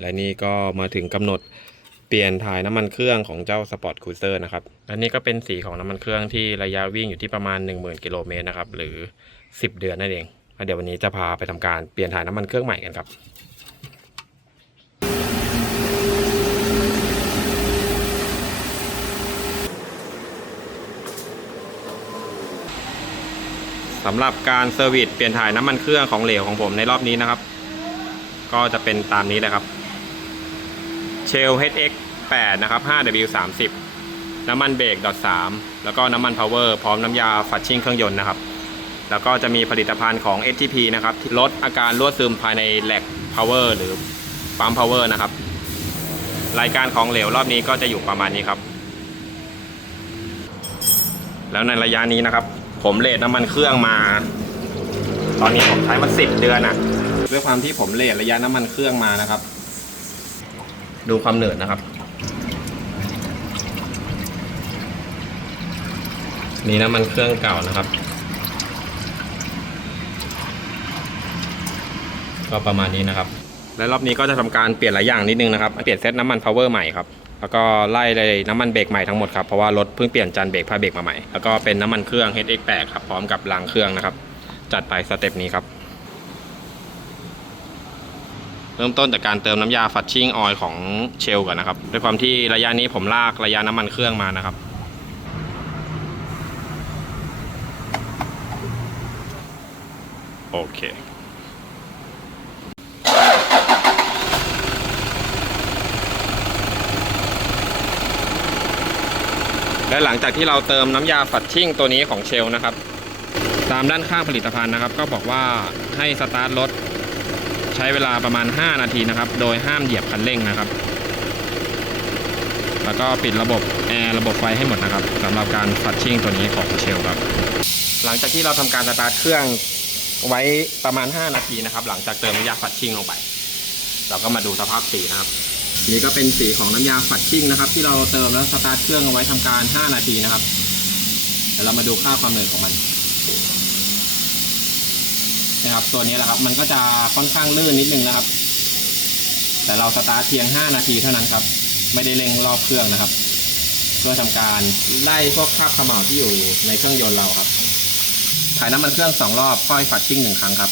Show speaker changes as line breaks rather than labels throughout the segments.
และนี่ก็มาถึงกำหนดเปลี่ยนถ่ายน้ำมันเครื่องของเจ้า Sport Cruiser นะครับและนี่ก็เป็นสีของน้ำมันเครื่องที่ระยะวิ่งอยู่ที่ประมาณ 10,000 กิโลเมตรนะครับหรือ 10 เดือนนั่นเองแล้วเดี๋ยววันนี้จะพาไปทำการเปลี่ยนถ่ายน้ำมันเครื่องใหม่กันครับสำหรับการเซอร์วิสเปลี่ยนถ่ายน้ำมันเครื่องของเหลวของผมในรอบนี้นะครับ ก็จะเป็นตามนี้เลยครับ Shell HX 8นะครับ 5W30 น้ำมันเบรกดอท3แล้วก็น้ำมันพาวเวอร์พร้อมน้ำยาฝัดชิ่งเครื่องยนต์นะครับ แล้วก็จะมีผลิตภัณฑ์ของ STP นะครับที่ลดอาการรั่วซึมภายในแหลกพาวเวอร์หรือปั๊มพาวเวอร์นะครับ รายการของเหลวรอบนี้ก็จะอยู่ประมาณนี้ครับ แล้วในระยะนี้นะครับ ผมเลทน้ำมันเครื่องมา ตอนนี้ผมใช้มาสิบเดือนอะด้วยความที่ผมเลทระยะน้ำมันเครื่องมานะครับ ดูความเหนืดนะครับ นี่น้ำมันเครื่องเก่านะครับ ก็ประมาณนี้นะครับ และรอบนี้ก็จะทำการเปลี่ยนหลายอย่างนิดนึงนะครับ เปลี่ยนเซตน้ำมันพาวเวอร์ใหม่ครับ แล้วก็ไล่เลยน้ำมันเบรกใหม่ทั้งหมดครับ เพราะว่ารถเพิ่งเปลี่ยนจานเบรกผ้าเบรกมาใหม่ แล้วก็เป็นน้ำมันเครื่อง HX8 ครับ พร้อมกับรางเครื่องนะครับ จัดไปสเต็ปนี้ครับ เริ่มต้นจากการเติมน้ำยาฟัดชิ่งออยล์ของเชลก่อนนะครับ ด้วยความที่ระยะนี้ผมลากระยะน้ำมันเครื่องมานะครับ โอเคและหลังจากที่เราเติมน้ำยาฝัดชิ่งตัวนี้ของเชลนะครับ ตามด้านข้างผลิตภัณฑ์นะครับ ก็บอกว่าให้สตาร์ทรถ ใช้เวลาประมาณ 5 นาทีนะครับ โดยห้ามเหยียบคันเร่งนะครับ แล้วก็ปิดระบบแอร์ระบบไฟให้หมดนะครับสำหรับการฝัดชิ่งตัวนี้ของเชลครับ หลังจากที่เราทำการสตาร์ทเครื่องไว้ประมาณ 5 นาทีนะครับ หลังจากเติมน้ำยาฝัดชิ่งลงไป เราก็มาดูสภาพสีนะครับ นี่ก็เป็นสีของน้ำยาฝัดชิ่งนะครับ ที่เราเติมแล้วสตาร์ทเครื่องเอาไว้ทำการ 5 นาทีนะครับเดี๋ยวเรามาดูค่าความเหนื่อยของมัน นะครับ ตัวนี้แหละครับ มันก็จะค่อนข้างลื่นนิดนึงนะครับ แต่เราสตาร์ทเพียง 5 นาทีเท่านั้นครับ ไม่ได้เร่งรอบเครื่องนะครับ เพื่อทำการไล่พวกคราบขม่าที่อยู่ในเครื่องยนต์เราครับ ถ่ายน้ำมันเครื่องสองรอบ ค่อยฝัดชิ่งหนึ่งครั้งครับ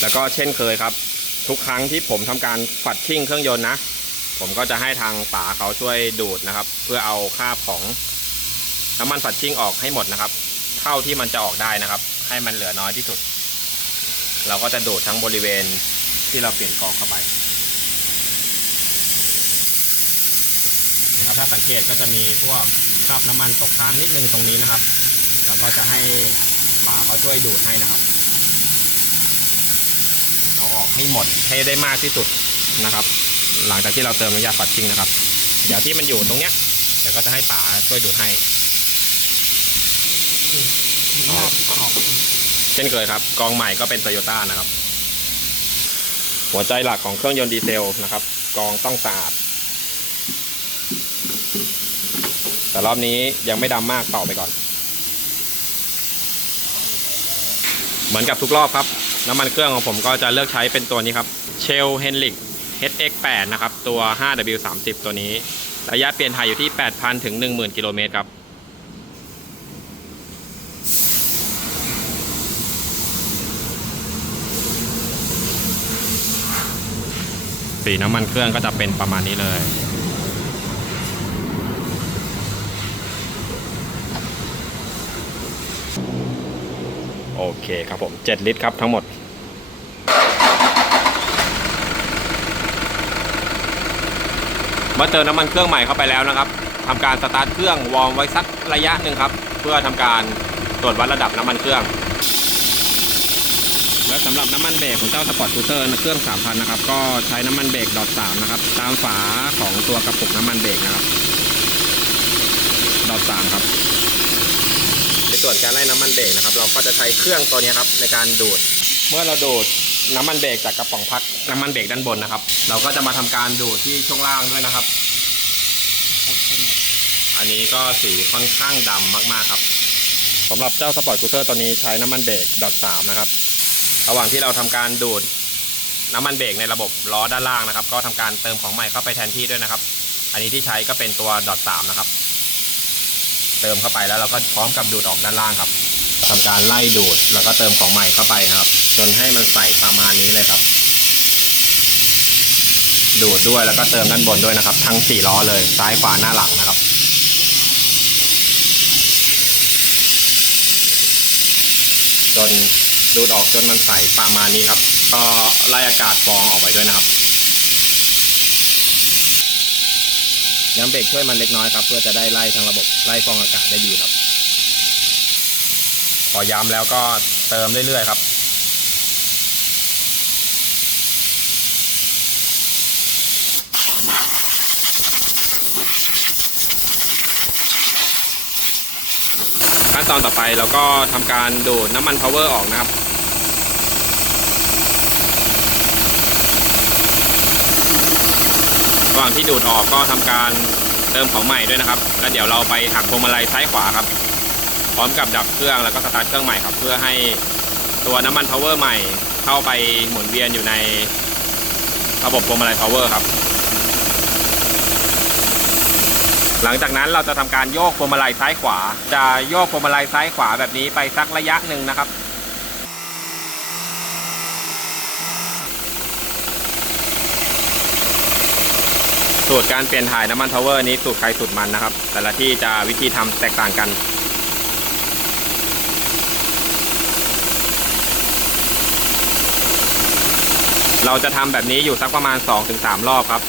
แล้วก็เช่นเคยครับ ทุกครั้งที่ผมทำการฝัดชิ่งเครื่องยนต์นะ ผมก็จะให้ทางป๋าเขาช่วยดูดนะครับ เพื่อเอาคราบของน้ำมันฝัดชิ่งออกให้หมดนะครับ เท่าที่มันจะออกได้นะครับ ให้มันเหลือน้อยที่สุด เราก็จะดูดทั้งบริเวณที่เราเปลี่ยนกองเข้าไปนะครับถ้าสังเกตก็จะมีพวกคราบน้ำมันตกค้างนิดนึงตรงนี้นะครับเราก็จะให้ป๋าเขาช่วยดูดให้นะครับ เอาออกให้หมดให้ได้มากที่สุดนะครับ หลังจากที่เราเติมน้ำยาฝัดชิ่งนะครับ เดี๋ยวที่มันอยู่ตรงเนี้ยเดี๋ยวก็จะให้ป๋าช่วยดูดให้ อ๋อเช่นเคยครับ กองใหม่ก็เป็นโตโยต้านะครับ หัวใจหลักของเครื่องยนต์ดีเซลนะครับ กองต้องสะอาด แต่รอบนี้ยังไม่ดำมากต่อไปก่อน เหมือนกับทุกรอบครับ น้ำมันเครื่องของผมก็จะเลือกใช้เป็นตัวนี้ครับ Shell Henrik HX8 นะครับ ตัว 5W30 ตัวนี้ ระยะเปลี่ยนถ่ายอยู่ที่ 8,000 ถึง 10,000 กิโลเมตรครับ สีน้ำมันเครื่องก็จะเป็นประมาณนี้เลย โอเคครับผม 7 ลิตรครับทั้งหมดเมื่อเติมน้ำมันเครื่องใหม่เข้าไปแล้วนะครับทำการสตาร์ทเครื่องวอร์มไว้สักระยะหนึ่งครับ เพื่อทำการตรวจวัดระดับน้ำมันเครื่อง และสำหรับน้ำมันเบรกของเจ้าสปอร์ตคูเตอร์เครื่อง 3,000 นะครับ ก็ใช้น้ำมันเบรกดอท3นะครับ ตามฝาของตัวกระปุกน้ำมันเบรกนะครับ ดอท3ครับ ในส่วนการไล่น้ำมันเบรกนะครับ เราก็จะใช้เครื่องตัวนี้ครับในการดูด เมื่อเราดูดน้ำมันเบรกจากกระป๋องพักน้ำมันเบรกด้านบนนะครับ เราก็จะมาทำการดูดที่ช่วงล่างด้วยนะครับ อันนี้ก็สีค่อนข้างดำมากๆครับสำหรับเจ้าสปอร์ตคูเตอร์ตัวนี้ใช้น้ำมันเบรกดอท3นะครับ ระหว่างที่เราทำการดูดน้ำมันเบรกในระบบล้อด้านล่างนะครับ ก็ทำการเติมของใหม่เข้าไปแทนที่ด้วยนะครับ อันนี้ที่ใช้ก็เป็นตัวดอทสามนะครับ เติมเข้าไปแล้วเราก็พร้อมกับดูดออกด้านล่างครับทำการไล่ดูดแล้วก็เติมของใหม่เข้าไปนะครับ จนให้มันใสประมาณนี้เลยครับ ดูดด้วยแล้วก็เติมด้านบนด้วยนะครับ ทั้งสี่ล้อเลยซ้ายขวาหน้าหลังนะครับจน ดูดออกจนมันใสประมาณนี้ครับก็ไล่อากาศฟองออกไปด้วยนะครับย้ำเบรกช่วยมันเล็กน้อยครับ เพื่อจะได้ไล่ทางระบบไล่ฟองอากาศได้ดีครับ พอย้ำแล้วก็เติมเรื่อยๆครับขั้นตอนต่อไปเราก็ทำการดูดน้ำมันพาวเวอร์ออกนะครับ ระหว่างที่ดูดออกก็ทำการเติมของใหม่ด้วยนะครับ แล้วเดี๋ยวเราไปหักพวงมาลัยซ้ายขวาครับ พร้อมกับดับเครื่องแล้วก็สตาร์ทเครื่องใหม่ครับ เพื่อให้ตัวน้ำมันพาวเวอร์ใหม่เข้าไปหมุนเวียนอยู่ในระบบพวงมาลัยพาวเวอร์ครับ หลังจากนั้นเราจะทำการโยกพวงมาลัยซ้ายขวา จะโยกพวงมาลัยซ้ายขวาแบบนี้ไปสักระยะหนึ่งนะครับ สูตรการเปลี่ยนถ่ายน้ำมันพาวเวอร์นี้สูตรใครสูตรมันนะครับ แต่ละที่จะวิธีทำแตกต่างกันเราจะทำแบบนี้อยู่สักประมาณ 2-3 รอบครับ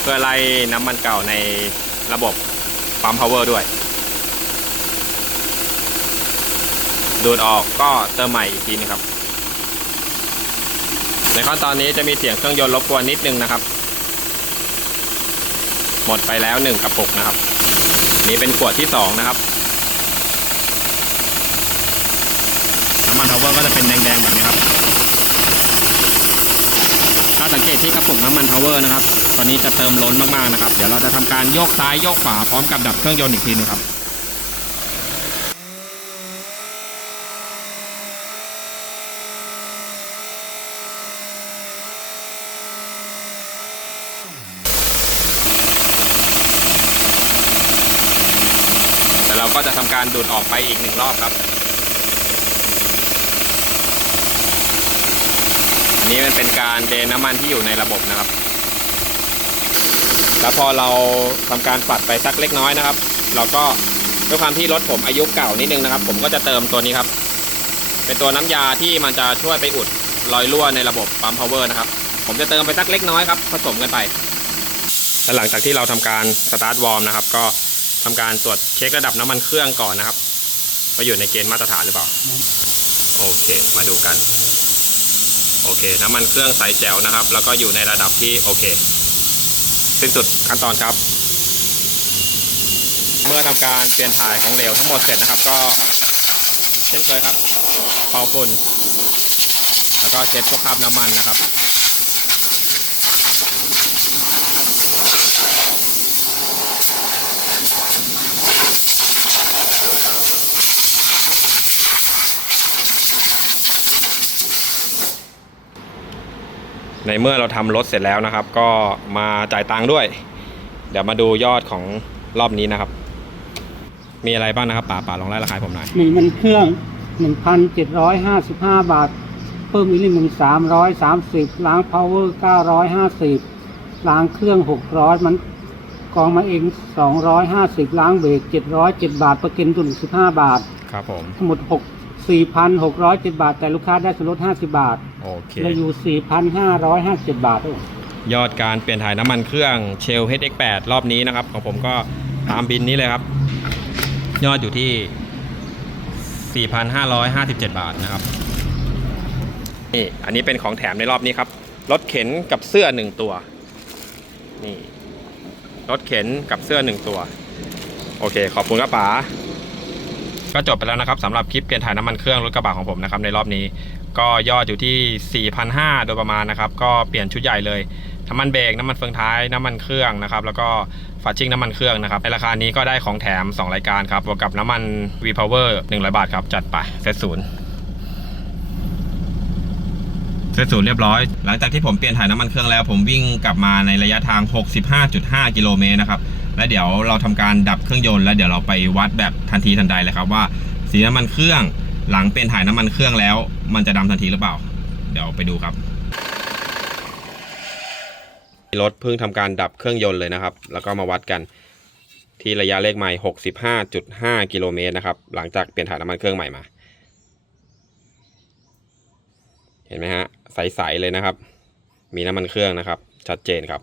เพื่อไล่น้ำมันเก่าในระบบปั๊มพาวเวอร์ด้วย ดูดออกก็เติมใหม่อีกทีนึงครับ ในขั้นตอนนี้จะมีเสียงเครื่องยนต์รบกวนนิดนึงนะครับ หมดไปแล้วหนึ่งกระปุกนะครับ นี่เป็นขวดที่สองนะครับน้ำมันพาวเวอร์ก็จะเป็นแดงๆแบบนี้ครับถ้าสังเกตที่กระปุกน้ำมันพาวเวอร์นะครับ ตอนนี้จะเติมล้นมากๆนะครับ เดี๋ยวเราจะทำการโยกซ้ายโยกขวาพร้อมกับดับเครื่องยนต์อีกทีหนึงครับ แล้วเรา การดูดออกไปอีกหนึ่งรอบครับ อันนี้มันเป็นการเดนน้ำมันที่อยู่ในระบบนะครับ แล้วพอเราทำการปัดไปสักเล็กน้อยนะครับ เราก็ด้วยความที่รถผมอายุเก่านิดนึงนะครับ ผมก็จะเติมตัวนี้ครับ เป็นตัวน้ำยาที่มันจะช่วยไปอุดรอยรั่วในระบบปั๊มพาวเวอร์นะครับ ผมจะเติมไปสักเล็กน้อยครับ ผสมกันไปและหลังจากที่เราทำการสตาร์ทวอร์มนะครับ ก็ ทำการตรวจเช็คระดับน้ำมันเครื่องก่อนนะครับว่าอยู่ในเกณฑ์มาตรฐานหรือเปล่า โอเคมาดูกัน โอเค น้ำมันเครื่องใสแจ๋วนะครับ แล้วก็อยู่ในระดับที่โอเค สิ้นสุดขั้นตอนครับ เมื่อทำการเปลี่ยนถ่ายของเหลวทั้งหมดเสร็จนะครับ ก็เช่นเคยครับเป่าฝุ่นแล้วก็เช็ดพวกคราบน้ำมันนะครับ ในเมื่อเราทำรถเสร็จแล้วนะครับ ก็มาจ่ายตังค์ด้วย เดี๋ยวมาดูยอดของรอบนี้นะครับ มีอะไรบ้างนะครับป่าป่าลองไล่ราคาให้ผมหน่อย
มีมันเครื่อง 1,755 บาท เพิ่มอีกนิดหนึ่ง330 ล้างพาวเวอร์ 950 ล้างเครื่อง 600 มันกองมาเอง 250 ล้างเบรก707 บาท ประกันตุน15 บาท
ครับผม
ทั้งหมด 6 4,607บาท แต่ลูกค้าได้ส่วนลด 50 บาท
โอเค
เหลยอยู่ 4,557 บาท
ยอดการเปลี่ยนถ่ายน้ำมันเครื่องเชล HX8 รอบนี้นะครับ ของผมก็ตามบินนี้เลยครับ ยอดอยู่ที่ 4,557 บาทนะครับ นี่อันนี้เป็นของแถมในรอบนี้ครับ รถเข็นกับเสื้อหนึ่งตัว นี่ รถเข็นกับเสื้อหนึ่งตัว โอเค ขอบคุณครับป๋า ก็จบไปแล้วนะครับสำหรับคลิปเปลี่ยนถ่ายน้ำมันเครื่องรถกระบะของผมนะครับในรอบนี้ ก็ยอดอยู่ที่4,500โดยประมาณนะครับ ก็เปลี่ยนชุดใหญ่เลยน้ำมันเบรกน้ำมันเฟืองท้ายน้ำมันเครื่องนะครับ แล้วก็ฝาชิ่งน้ำมันเครื่องนะครับในราคานี้ก็ได้ของแถม 2 รายการครับบวกกับน้ำมัน V Power 100 บาทครับ จัดไปเซตศูนย์เสร็จสูตรเรียบร้อย หลังจากที่ผมเปลี่ยนถ่ายน้ำมันเครื่องแล้ว ผมวิ่งกลับมาในระยะทาง 65.5 กิโลเมตรนะครับ และเดี๋ยวเราทำการดับเครื่องยนต์แล้วเดี๋ยวเราไปวัดแบบทันทีทันใดเลยครับว่า สีน้ำมันเครื่องหลังเปลี่ยนถ่ายน้ำมันเครื่องแล้ว มันจะดำทันทีหรือเปล่า เดี๋ยวไปดูครับรถเพิ่งทำการดับเครื่องยนต์เลยนะครับ แล้วก็มาวัดกันที่ระยะเลขใหม่65.5 กิโลเมตรนะครับ หลังจากเปลี่ยนถ่ายน้ำมันเครื่องใหม่มา เห็นไหมฮะ ใส ๆ เลยนะครับ มีน้ำมันเครื่องนะครับ ชัดเจนครับ